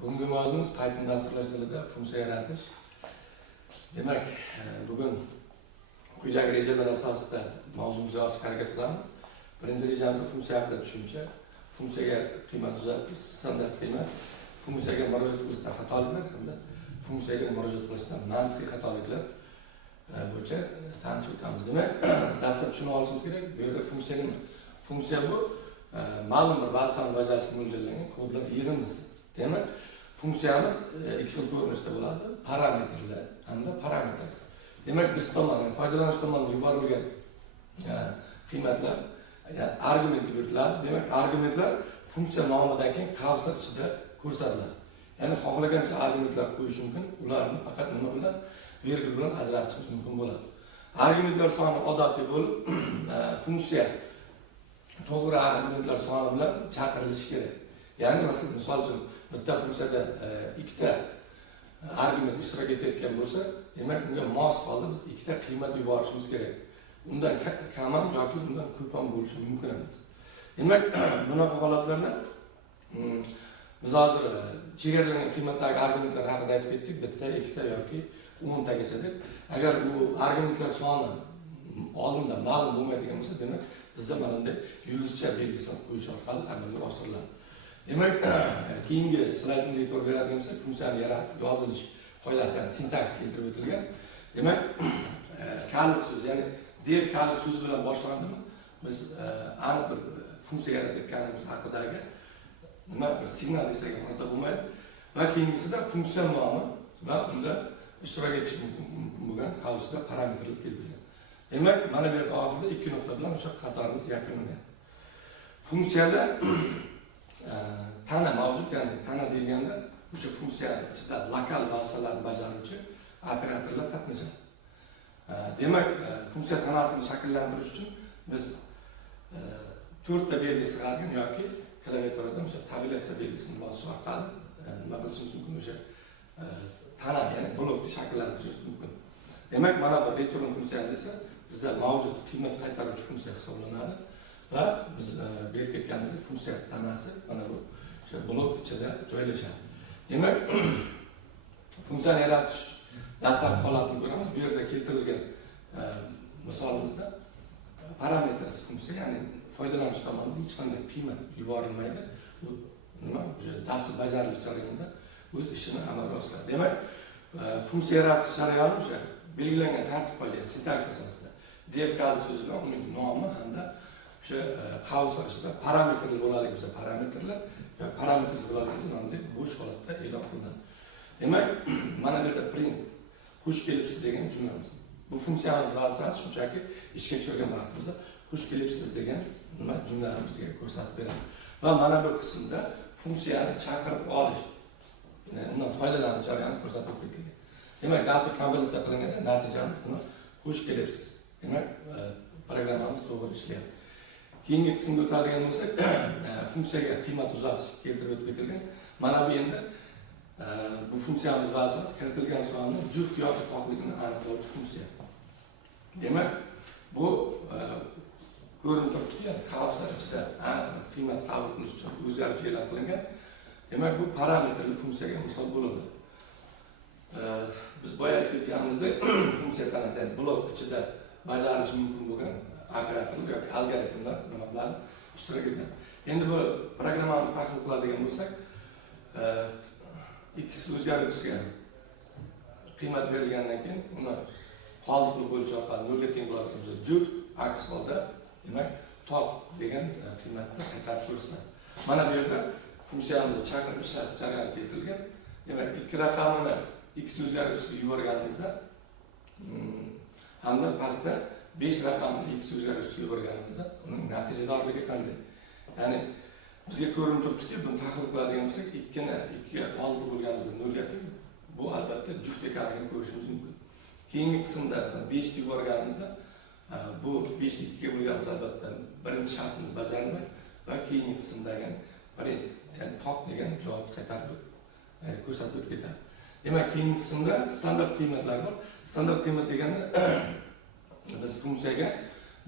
Bugungi mavzumiz Python dasturlash tilida funksiya yaratish. Demak, bugun quyidagi rejalar asosida mavzumizni ochishga harakat qilamiz. Birinchi rejamizda funksiya haqida tushuncha, funksiyaga qiymat uzatish, standart qiymat, funksiyaga murojaat qilishda xatoliklar hamda funksiyaga murojaat qilishda mantiqiy xatoliklar bo'yicha tanishib o'tamiz. Demak, dastlab tushunib olishimiz kerak, bu yerda funksiya nima? Funksiya bu ma'lum bir vazifani bajarishga mo'ljallangan kodlar yig'indisi. Demak, funksiyamiz ikki xil ko'rinishda bo'ladi: parametrlar hamda parametrsiz. Demak, biz tomonidan foydalanish tomonidan yuborilgan qiymatlar, ya'ni argument deb aytiladi. Demak, argumentlar funksiya nomidan keyin qavslar ichida ko'rsatiladi. Ya'ni xohlagancha argumentlar qo'yish mumkin, ularni faqat nima bilan, vergul bilan ajratishimiz mumkin bo'ladi. Argumentlar soni odatiy bo'lib, funksiya to'g'ri argumentlar soni bilan chaqirilishi kerak. Ya'ni misol uchun bitta funksiyada ikkita argument ishtirok etayotgan bo'lsa, demak unga mos holda biz ikkita qiymat yuborishimiz kerak. Undan kam ham yoki undan ko'p ham bo'lishi mumkin emas. Demak, bunaqa holatlarda biz hozir chegaralangan qiymatdagi argumentlar haqida aytib ketdik, bitta, ikkita yoki 10 tagacha deb. Agar bu argumentlar soni oldindan ma'lum bo'lmaydigan bo'lsa, demak bizda mana bunday yulduzcha belgisini qo'yish orqali amalga oshiriladi. Demak, keyingi slaydimizga e'tibor beradigan bo'lsak, funksiyani yaratib yozilish qoidasi, ya'ni sintaks keltirib o'tilgan. Demak, kalit so'z, ya'ni dev kalit so'zi bilan boshlandimi, biz aniq bir funksiya yaratayotganimiz haqidagi nima bir signal desak ham xato bo'lmaydi. Va keyingisida funksiya nomi va unda ishtirok etishi mumkin bo'lgan qavsida parametrlar keltirilgan. Demak, mana bu yerda oxirida ikki nuqta bilan o'sha qatorimiz yakunlangan. Funksiyada tana mavjud, ya'ni tana deyilganda o'sha funksiya ichida lokal vazifalarni bajaruvchi operatorlar qatnashadi. Demak, funksiya tanasini shakllantirish uchun biz 4 ta belgi sig'argan yoki klaviaturada o'sha tabulyatsiya belgisini bosish orqali nima qilishimiz mumkin, o'sha tana, ya'ni blokni shakllantirish mumkin. Demak, mana bu return funksiyamiz esa bizda mavjud qiymat qaytaruvchi funksiya hisoblanadi va biz berib ketganimizdek funksiya tanasi mana bu o'sha blok ichida joylashadi. Demak, funksiyani yaratish dastlabki holatini ko'ramiz. Bu yerda keltirilgan misolimizda parametrsiz funksiya, ya'ni foydalanish tomonidan hech qanday qiymat yuborilmaydi. Bu nima? O'sha dastur bajarilish jarayonida o'z ishini amalga oshiradi. Demak, funksiya yaratish jarayoni o'sha belgilangan tartib qoida, sintaks asosida dev kalit so'zi bilan uning nomi hamda o'sha qavs ichida parametrlar bo'ladi, bizda parametrlar yoki parametrsiz bo'ladi, bunday bo'sh holatda e'lon qilinadi. Demak, mana bu yerda print xush kelibsiz degan jumlamiz. Bu funksiyamiz vazifasi shunchaki ishga tushirgan vaqtimizda xush kelibsiz degan nima jumlani bizga ko'rsatib beradi. Va mana bu qismda funksiyani chaqirib olish, undan foydalanish jarayoni ko'rsatib ketilgan. Demak, dastur kompilatsiya qilinganda natijamiz nima? Xush kelibsiz. Demak, programmamiz to'g'ri ishlayapti. Keyingi qismga o'tadigan bo'lsak, funksiyaga qiymat uzatish keltirib o'tib ketilgan. Mana bu endi bu funksiyamiz vazifasi kiritilgan sonni juft yoki tokligini aniqlovchi funksiya. Demak, bu ko'rinib turibdi, qavslar ichida aniq qiymat qabul qilish uchun o'zgaruvchi e'lon qilingan. Demak, bu parametrli funksiyaga misol bo'ladi. Biz boya aytganimizdek, funksiya tanasi, ya'ni blok ichida bajarilishi mumkin bo'lgan operatorlar yoki algoritmlar nima bilan ishtirok etgan. Endi bu programmamizni tahlil qiladigan bo'lsak, x o'zgaruvchisiga qiymat berilgandan keyin uni qoldiq qilib bo'lish orqali 0 ga teng bo'ladigan bo'lsa, juft aks holda, demak, toq degan qiymatni qaytarib ko'rsatadi. Mana bu yerda funksiyamizni chaqirib ishlatish jarayoni keltirilgan. Demak, ikki raqamini x o'zgaruvchisiga yuborganimizda hamda pastda 5 raqamni x o'zgaruvchisiga yuborganimizda uning natijadorligi qanday? Ya'ni bizga ko'rinib turibdiki, buni tahlil qiladigan bo'lsak, 2 ga qoldiq bo'lganimizda 0 ga teng, bu albatta juft ekanligini ko'rishimiz mumkin. Keyingi qismda masalan 5 ni yuborganimizda bu 5 ni 2 ga bo'lganimizda albatta birinchi shartimiz bajarilmaydi va keyingi qismdagi print, ya'ni toq degan javobni qaytarib ko'rsatib ketadi. Demak, keyingi qismda standart qiymatlar bor. Standart qiymat deganda biz funksiyaga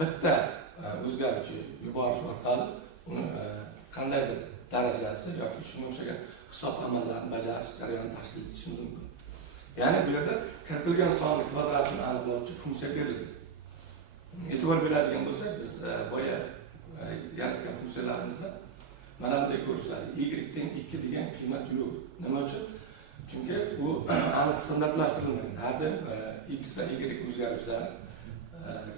bitta o'zgaruvchi yuborish orqali uni qandaydir darajasi yoki shunga o'xshagan hisob amallarni bajarish jarayonini tashkil etishi mumkin. Ya'ni bu yerda kiritilgan sonli kvadratini aniqlovchi funksiya berilgan. E'tibor beradigan bo'lsak, biz boya yaratgan funksiyalarimizda mana bunday ko'rishadi. Y teng 2 degan qiymat yo'q. Nima uchun? Chunki bu aniq standartlashtirilmagan. Har doim x va y o'zgaruvchlari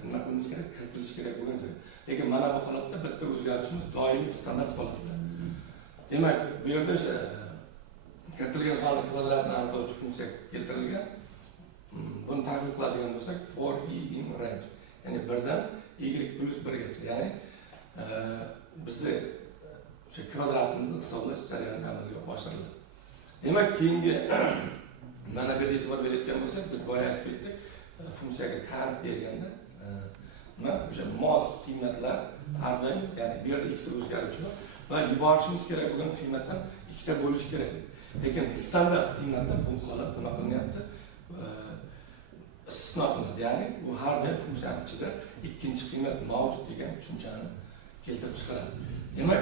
nima qilinish kerak, kiritilishi kerak bo'lgan joy. Lekin mana bu holatda bitta o'zgarishimiz doimiy standart holatda. Demak, bu yerda kiritilgan sonli kvadratini aniqlovchi funksiya keltirilgan. Buni tahlil qiladigan bo'lsak, for y in range, ya'ni 1 dan y plus 1 gacha. Ya'ni bizni o'sha kvadratimizni hisoblash jarayoni amalga oshiriladi. Demak, keyingi mana bir e'tibor berayotgan bo'lsak, biz boya aytib ketdik, funksiyaga ta'rif berganda o'sha mos qiymatlar har doim, ya'ni bu yerda ikkita o'zgaruvchi bor va yuborishimiz kerak bo'lgan qiymatdan ikkita bo'lishi kerak. Lekin standart qiymatda bu holat nima qilinyapti? Istisno qilinadi. Ya'ni bu har doim funksiyaning ichida ikkinchi qiymat mavjud degan tushunchani keltirib chiqaradi. Demak,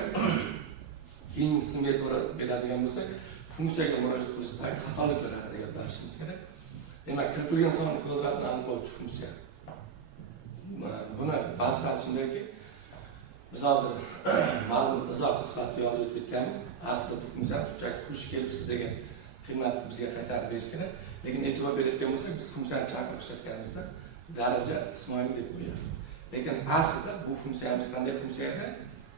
keyingi qismga e'tibor beradigan bo'lsak, funksiyaga murojaat qilishdagi xatoliklar haqida gaplashishimiz kerak. Demak, kiritilgan sonli kvadratni aniqlovchi funksiya. Buni vazifasi shundayki, biz hozir ma'lum izoh sifatida yozib o'tganmiz. Aslida bu funksiya shunchaki xush kelibsiz degan qiymatni bizga qaytarib berish kerak. Lekin e'tibor berayotgan bo'lsak, biz funksiyani chaqirib ishlatganimizda daraja ismoil deb qo'yamiz. Lekin aslida bu funksiyamiz qanday funksiya edi?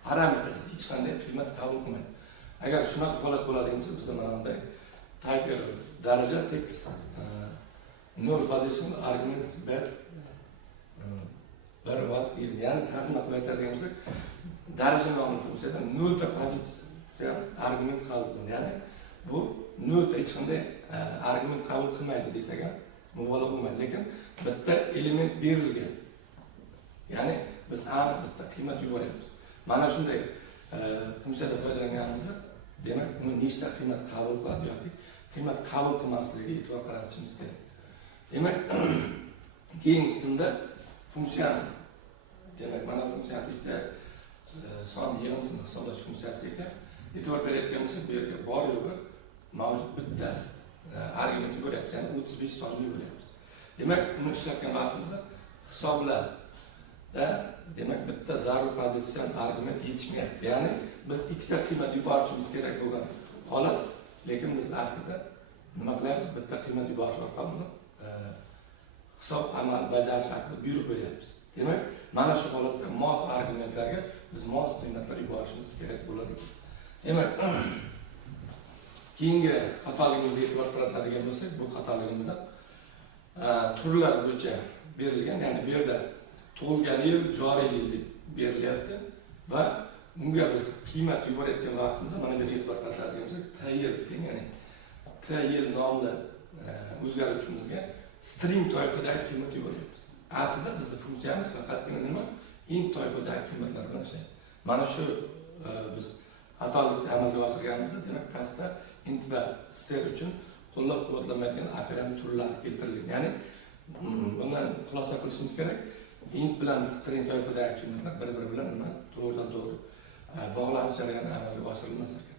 Parametrsiz hech qanday qiymat qabul qilmaydi. Agar shunaqa holat bo'ladigan bo'lsa, bizda mana bunday type error daraja text null position arguments ber was in, ya'ni tarjima qilib aytadigan bo'lsak, daraja nomli funksiyada nullta pozitsiya argument qabul qiladi. Ya'ni bu nullta hech qanday argument qabul qilmaydi desak ham mubolag'a bo'lmaydi. Lekin bitta element berilgan. Ya'ni biz aniq bitta qiymat yuboryapmiz. Mana shunday funksiyada foydalanganimizda, demak, uni nechta qiymat qabul qiladi yoki qiymat qabul qilmasligiga e'tibor qaratishimiz kerak. Demak, keyingi qismda funksiyani, demak, mana funksiyani ikkita son yig'indisini hisoblash funksiyasi ekan. E'tibor berayotgan bo'lsak, bu yerga bor yo'g'i mavjud bitta argument yuboryapmiz, ya'ni 35 sonni yuboryapmiz. Demak, uni ishlatgan vaqtimizda hisoblarda, demak, bitta zarur pozitsiyan argument yetishmayapti. Ya'ni biz ikkita qiymat yuborishimiz kerak bo'lgan holat, lekin biz aslida nima qilamiz? Bitta qiymat yuborish orqali hisob amal bajarish haqida buyruq beryapmiz. Demak, mana shu holatda mos argumentlarga biz mos qiymatlar yuborishimiz kerak bo'ladi. Demak, keyingi xatoligimizga e'tibor qaratadigan bo'lsak, bu xatoligimizda turlar bo'yicha berilgan, ya'ni bu yerda tug'ilgan yil, joriy yil deb berilyapti va bunga biz qiymat yuborayotgan vaqtimizda mana bu yerga e'tibor qaratadigan bo'lsak, t yil teng, ya'ni t yil nomli o'zgaruvchimizga string toifadagi qiymat yuboryapmiz. Aslida bizning funksiyamiz faqatgina nima? Int toifadagi qiymatlar bilan ishlaydi. Mana shu biz xatolikni amalga oshirganimizda, demak, pastda int va str uchun qo'llab-quvvatlanmaydigan operator turlari keltirilgan. Ya'ni bundan xulosa qilishimiz kerak. Int bilan string toifadagi qiymatlar bir-biri bilan nima? To'g'ridan-to'g'ri bog'lanish jarayoni amalga oshirilmas ekan.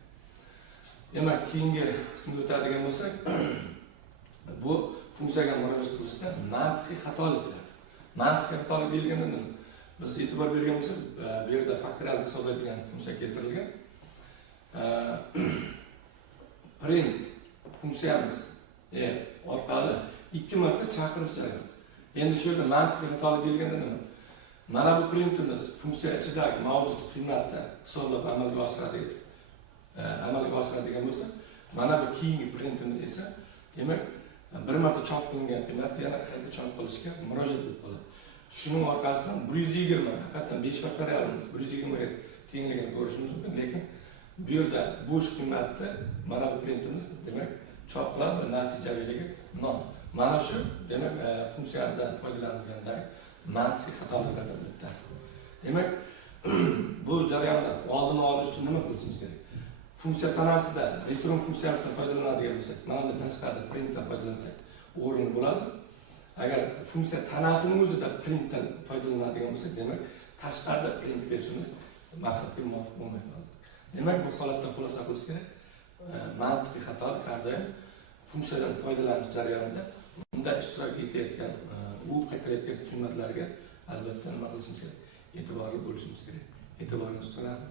Demak, keyingi qismga o'tadigan bo'lsak, bu funksiyaga murojaat qilishda mantiqiy xatoliklar. Mantiqiy xatolik deyilganda nima? Biz e'tibor bergan bo'lsak, bu yerda faktorialni hisoblaydigan funksiya keltirilgan. Print funksiyamiz orqali 2 marta chaqirish jarayoni. Endi shu yerda mantiqiy xatolik deyilganda nima? Mana bu printimiz funksiya ichidagi mavjud qiymatni hisoblab amalga oshiradigan bo'lsa, mana bu keyingi printimiz esa, demak, bir marta chop qilingan qiymatni yana qayta chop qilishga murojaat qilib qoladi. Shuning orqasidan 120, haqiqatan 5 faktorialimiz 120 ga tengligini ko'rishimiz mumkin, lekin bu yerda bo'sh qiymatni mana bu printimiz, demak, chop qiladi va natijaligi 0. Mana shu, demak, funksiyadan foydalanilgandagi mantiqiy xatoliklardan bittasi. Demak, bu jarayonda oldini olish uchun nima qilishimiz kerak? Funksiya tanasida return funksiyasidan foydalanadigan bo'lsak, mana bu tashqarida printdan foydalansak, o'rin bo'ladi. Agar funksiya tanasining o'zida printdan foydalanadigan bo'lsak, demak, tashqarida print berishimiz maqsadga muvofiq bo'lmaydi. Demak, bu holatdan xulosa qilish kerak. Mantiqiy xato har doim funksiyadan foydalanish jarayonida unda ishtirok etayotgan, u qaytarayotgan qiymatlarga albatta nima qilishimiz kerak? E'tiborli bo'lishimiz kerak. E'tiboringizni so'radim.